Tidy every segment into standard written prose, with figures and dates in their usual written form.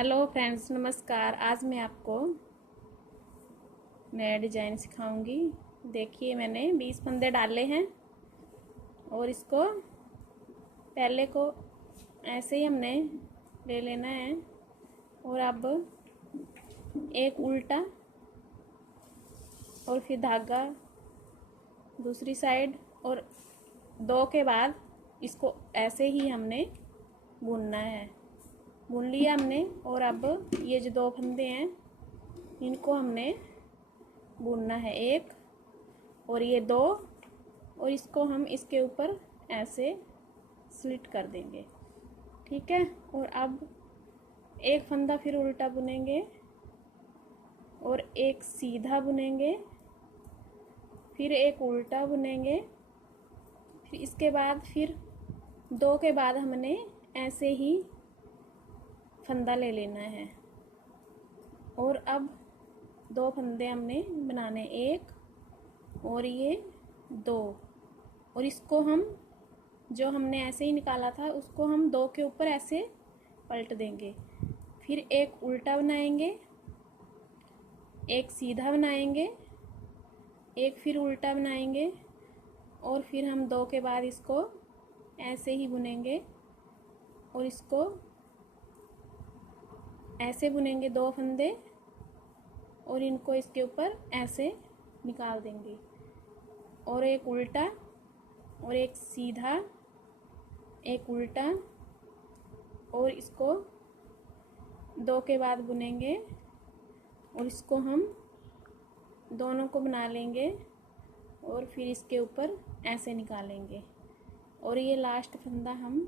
Hello friends, नमस्कार। आज मैं आपको नया डिज़ाइन सिखाऊंगी। देखिए, मैंने 20 फंदे डाले हैं और इसको पहले को ऐसे ही हमने ले लेना है और अब एक उल्टा और फिर धागा दूसरी साइड और दो के बाद इसको ऐसे ही हमने बुनना है। बुन लिया हमने और अब ये जो दो फंदे हैं इनको हमने बुनना है, एक और ये दो, और इसको हम इसके ऊपर ऐसे स्लिट कर देंगे। ठीक है। और अब एक फंदा फिर उल्टा बुनेंगे और एक सीधा बुनेंगे, फिर एक उल्टा बुनेंगे, फिर इसके बाद फिर दो के बाद हमने ऐसे ही फंदा ले लेना है। और अब दो फंदे हमने बनाने, एक और ये दो, और इसको हम जो हमने ऐसे ही निकाला था उसको हम दो के ऊपर ऐसे पलट देंगे। फिर एक उल्टा बनाएंगे, एक सीधा बनाएंगे, एक फिर उल्टा बनाएंगे, और फिर हम दो के बाद इसको ऐसे ही बुनेंगे और इसको ऐसे बुनेंगे दो फंदे और इनको इसके ऊपर ऐसे निकाल देंगे। और एक उल्टा और एक सीधा, एक उल्टा, और इसको दो के बाद बुनेंगे और इसको हम दोनों को बना लेंगे और फिर इसके ऊपर ऐसे निकालेंगे। और ये लास्ट फंदा हम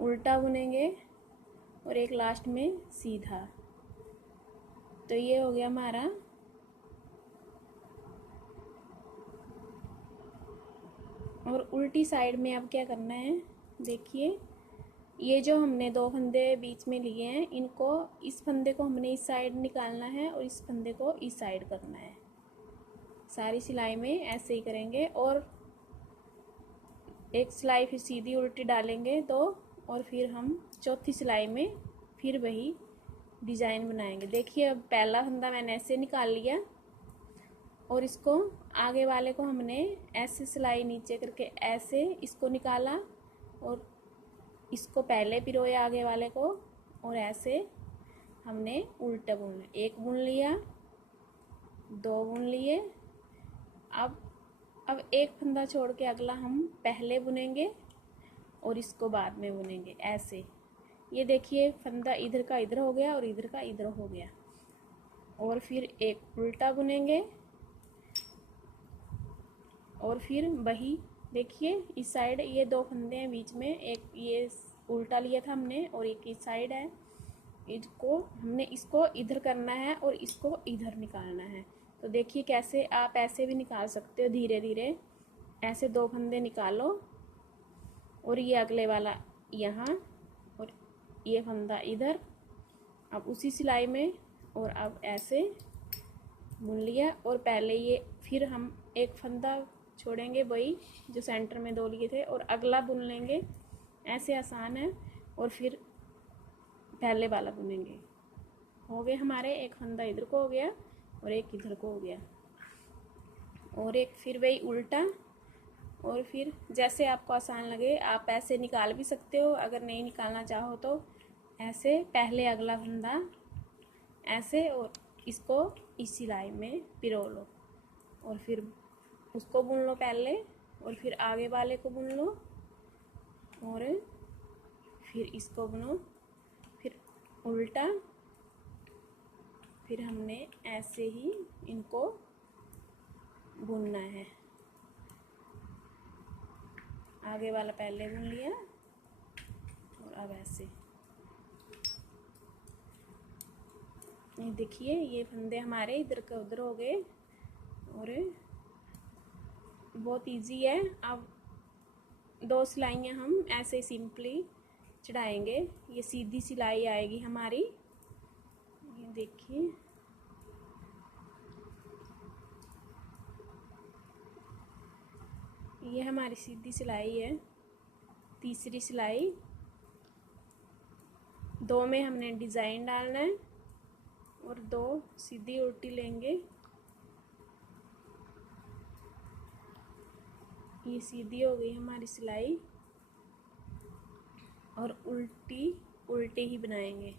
उल्टा बुनेंगे और एक लास्ट में सीधा। तो ये हो गया हमारा और उल्टी साइड में अब क्या करना है, देखिए ये जो हमने दो फंदे बीच में लिए हैं इनको, इस फंदे को हमने इस साइड निकालना है और इस फंदे को इस साइड करना है। सारी सिलाई में ऐसे ही करेंगे और एक सिलाई फिर सीधी उल्टी डालेंगे दो, और फिर हम चौथी सिलाई में फिर वही डिज़ाइन बनाएंगे। देखिए, अब पहला फंदा मैंने ऐसे निकाल लिया और इसको आगे वाले को हमने ऐसे सिलाई नीचे करके ऐसे इसको निकाला और इसको पहले पिरोया आगे वाले को, और ऐसे हमने उल्टा बुनना। एक बुन लिया, दो बुन लिए। अब एक फंदा छोड़ के अगला हम पहले बुनेंगे और इसको बाद में बुनेंगे ऐसे। ये देखिए, फंदा इधर का इधर हो गया और इधर का इधर हो गया। और फिर एक उल्टा बुनेंगे और फिर वही देखिए इस साइड ये दो फंदे हैं बीच में, एक ये उल्टा लिया था हमने और एक इस साइड है। इसको हमने इसको इधर करना है और इसको इधर निकालना है। तो देखिए कैसे, आप ऐसे भी निकाल सकते हो धीरे धीरे। ऐसे दो फंदे निकालो और ये अगले वाला यहाँ और ये फंदा इधर, अब उसी सिलाई में, और अब ऐसे बुन लिया। और पहले ये फिर हम एक फंदा छोड़ेंगे वही जो सेंटर में दो लिए थे और अगला बुन लेंगे। ऐसे आसान है। और फिर पहले वाला बुनेंगे। हो गए हमारे, एक फंदा इधर को हो गया और एक इधर को हो गया, और एक फिर वही उल्टा। और फिर जैसे आपको आसान लगे आप ऐसे निकाल भी सकते हो, अगर नहीं निकालना चाहो तो ऐसे पहले अगला फंदा ऐसे और इसको इस सिलाई में पिरो लो और फिर उसको बुन लो पहले, और फिर आगे वाले को बुन लो और फिर इसको बुनो, फिर उल्टा, फिर हमने ऐसे ही इनको बुनना है। आगे वाला पहले बुन लिया और अब ऐसे। ये देखिए, ये फंदे हमारे इधर का उधर हो गए और बहुत इजी है। अब दो सिलाइयाँ हम ऐसे सिंपली चढ़ाएंगे। ये सीधी सिलाई आएगी हमारी। ये देखिए, ये हमारी सीधी सिलाई है, तीसरी सिलाई। दो में हमने डिज़ाइन डालना है और दो सीधी उल्टी लेंगे। ये सीधी हो गई हमारी सिलाई और उल्टी उल्टी ही बनाएंगे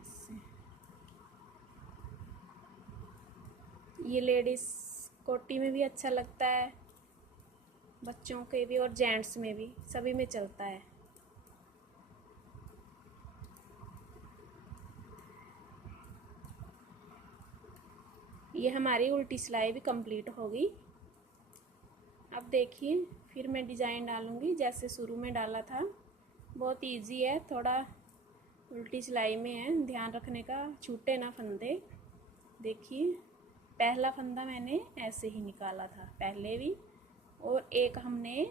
ऐसे। ये लेडीज़ कोटी में भी अच्छा लगता है, बच्चों के भी और जेंट्स में भी, सभी में चलता है। ये हमारी उल्टी सिलाई भी कंप्लीट हो गई। अब देखिए फिर मैं डिज़ाइन डालूँगी जैसे शुरू में डाला था। बहुत इजी है, थोड़ा उल्टी सिलाई में है, ध्यान रखने का, छूटे ना फंदे। देखिए पहला फंदा मैंने ऐसे ही निकाला था पहले भी, और एक हमने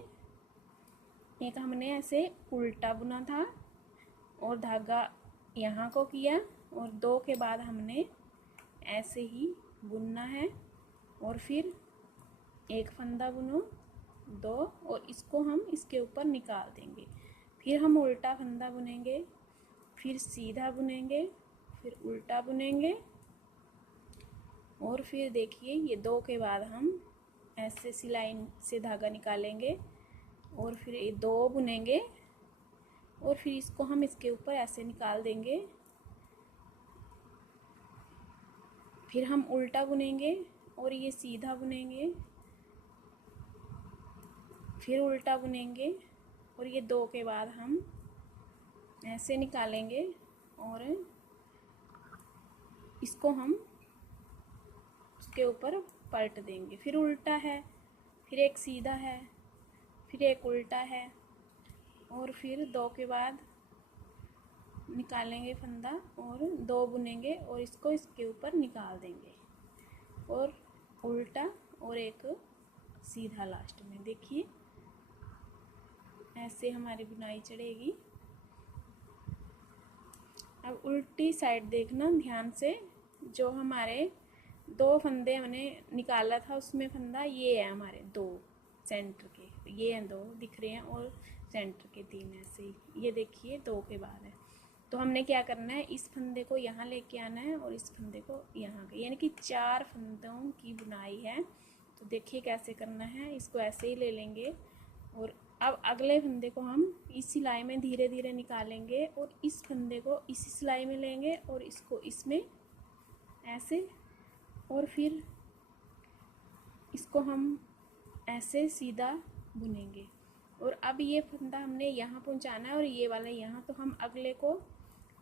ऐसे उल्टा बुना था और धागा यहाँ को किया, और दो के बाद हमने ऐसे ही बुनना है और फिर एक फंदा बुनो, दो, और इसको हम इसके ऊपर निकाल देंगे। फिर हम उल्टा फंदा बुनेंगे, फिर सीधा बुनेंगे, फिर उल्टा बुनेंगे, और फिर देखिए ये दो के बाद हम ऐसे सिलाई से धागा निकालेंगे और फिर ये दो बुनेंगे और फिर इसको हम इसके ऊपर ऐसे निकाल देंगे। फिर हम उल्टा बुनेंगे और ये सीधा बुनेंगे, फिर उल्टा बुनेंगे और ये दो के बाद हम ऐसे निकालेंगे और इसको हम उसके ऊपर पलट देंगे। फिर उल्टा है, फिर एक सीधा है, फिर एक उल्टा है, और फिर दो के बाद निकालेंगे फंदा और दो बुनेंगे और इसको इसके ऊपर निकाल देंगे, और उल्टा और एक सीधा लास्ट में। देखिए ऐसे हमारी बुनाई चढ़ेगी। अब उल्टी साइड देखना ध्यान से, जो हमारे दो फंदे हमने निकाला था उसमें फंदा ये है हमारे दो सेंटर के, ये हैं दो दिख रहे हैं, और सेंटर के तीन ऐसे ही, ये देखिए दो के बाद है। तो हमने क्या करना है, इस फंदे को यहाँ लेके आना है और इस फंदे को यहाँ, यानी कि चार फंदों की बुनाई है। तो देखिए कैसे करना है, इसको ऐसे ही ले लेंगे और अब अगले फंदे को हम इस सिलाई में धीरे धीरे निकालेंगे और इस फंदे को इसी सिलाई में लेंगे और इसको इसमें ऐसे, और फिर इसको हम ऐसे सीधा बुनेंगे। और अब ये फंदा हमने यहाँ पहुँचाना है और ये वाला यहाँ, तो हम अगले को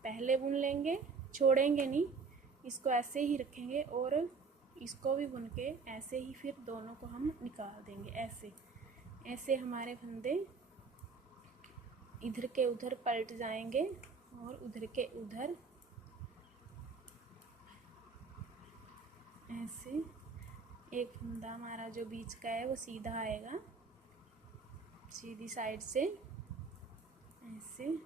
पहले बुन लेंगे, छोड़ेंगे नहीं, इसको ऐसे ही रखेंगे और इसको भी बुन के ऐसे ही फिर दोनों को हम निकाल देंगे। ऐसे ऐसे हमारे फंदे इधर के उधर पलट जाएंगे और उधर के उधर ऐसे। एक फंदा हमारा जो बीच का है वो सीधा आएगा, सीधी साइड से ऐसे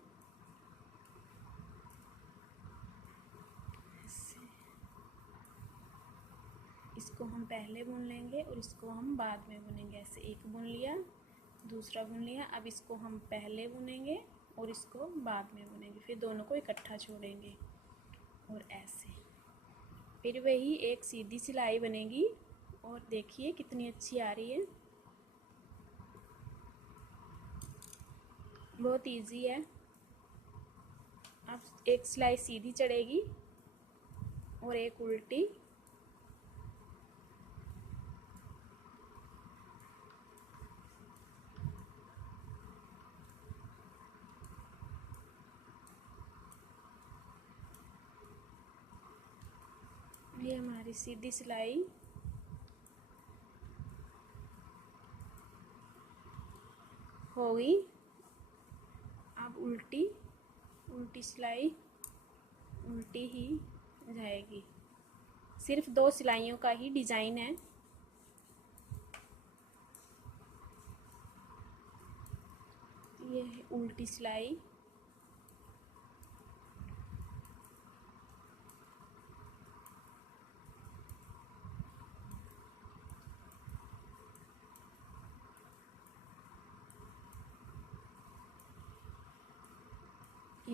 ऐसे। इसको हम पहले बुन लेंगे और इसको हम बाद में बुनेंगे। ऐसे एक बुन लिया, दूसरा बुन लिया, अब इसको हम पहले बुनेंगे और इसको बाद में बुनेंगे, फिर दोनों को इकट्ठा छोड़ेंगे और ऐसे। फिर वही एक सीधी सिलाई बनेगी और देखिए कितनी अच्छी आ रही है। बहुत इजी है। अब एक सिलाई सीधी चढ़ेगी और एक उल्टी, ये हमारी सीधी सिलाई हो गई। अब उल्टी उल्टी सिलाई उल्टी ही जाएगी। सिर्फ दो सिलाइयों का ही डिज़ाइन है। ये है उल्टी सिलाई,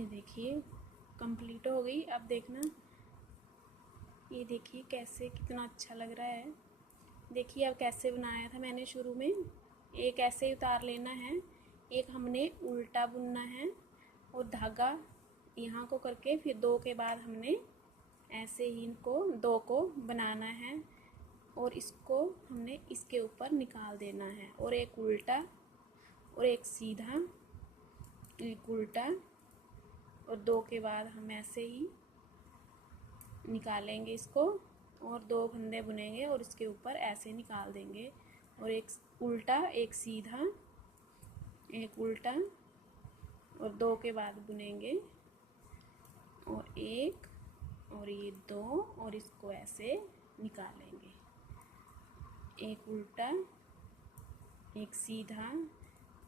ये देखिए कंप्लीट हो गई। अब देखना, ये देखिए कैसे कितना अच्छा लग रहा है। देखिए अब कैसे बनाया था मैंने शुरू में, एक ऐसे ही उतार लेना है, एक हमने उल्टा बुनना है और धागा यहाँ को करके फिर दो के बाद हमने ऐसे ही इनको दो को बनाना है और इसको हमने इसके ऊपर निकाल देना है। और एक उल्टा और एक सीधा, एक उल्टा और दो के बाद हम ऐसे ही निकालेंगे इसको और दो फंदे बुनेंगे और इसके ऊपर ऐसे निकाल देंगे। और एक उल्टा, एक सीधा, एक उल्टा और दो के बाद बुनेंगे और एक और ये दो और इसको ऐसे निकालेंगे। एक उल्टा, एक सीधा,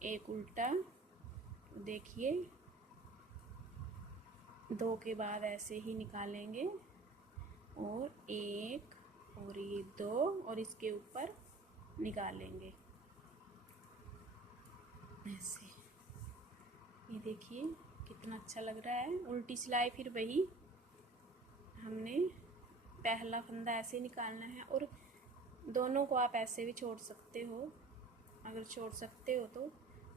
एक उल्टा, देखिए दो के बाद ऐसे ही निकालेंगे और एक और ये दो और इसके ऊपर निकालेंगे ऐसे। ये देखिए कितना अच्छा लग रहा है। उल्टी सिलाई फिर वही हमने पहला फंदा ऐसे निकालना है और दोनों को आप ऐसे भी छोड़ सकते हो, अगर छोड़ सकते हो तो।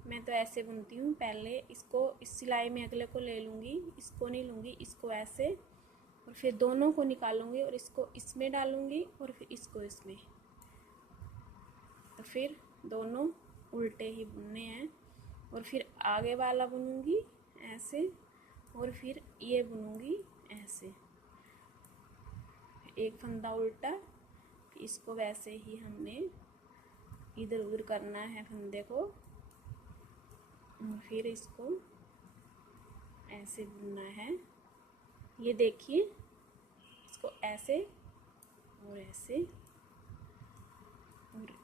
मैं तो ऐसे बुनती हूँ, पहले इसको इस सिलाई में अगले को ले लूँगी, इसको नहीं लूँगी, इसको ऐसे और फिर दोनों को निकालूंगी और इसको इसमें डालूंगी और फिर इसको इसमें, तो फिर दोनों उल्टे ही बुनने हैं। और फिर आगे वाला बुनूंगी ऐसे और फिर ये बुनूंगी ऐसे, एक फंदा उल्टा, इसको वैसे ही हमने इधर उधर करना है फंदे को और फिर इसको ऐसे बुनना है। ये देखिए इसको ऐसे और ऐसे और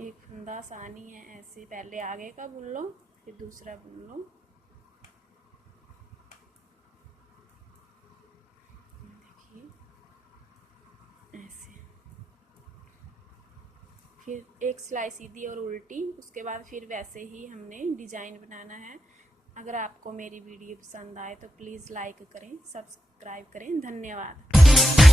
एक फंदा आसानी है ऐसे, पहले आगे का बुन लो फिर दूसरा बुन लो। देखिए ऐसे, फिर एक सिलाई सीधी और उल्टी, उसके बाद फिर वैसे ही हमने डिज़ाइन बनाना है। अगर आपको मेरी वीडियो पसंद आए तो प्लीज़ लाइक करें, सब्सक्राइब करें। धन्यवाद।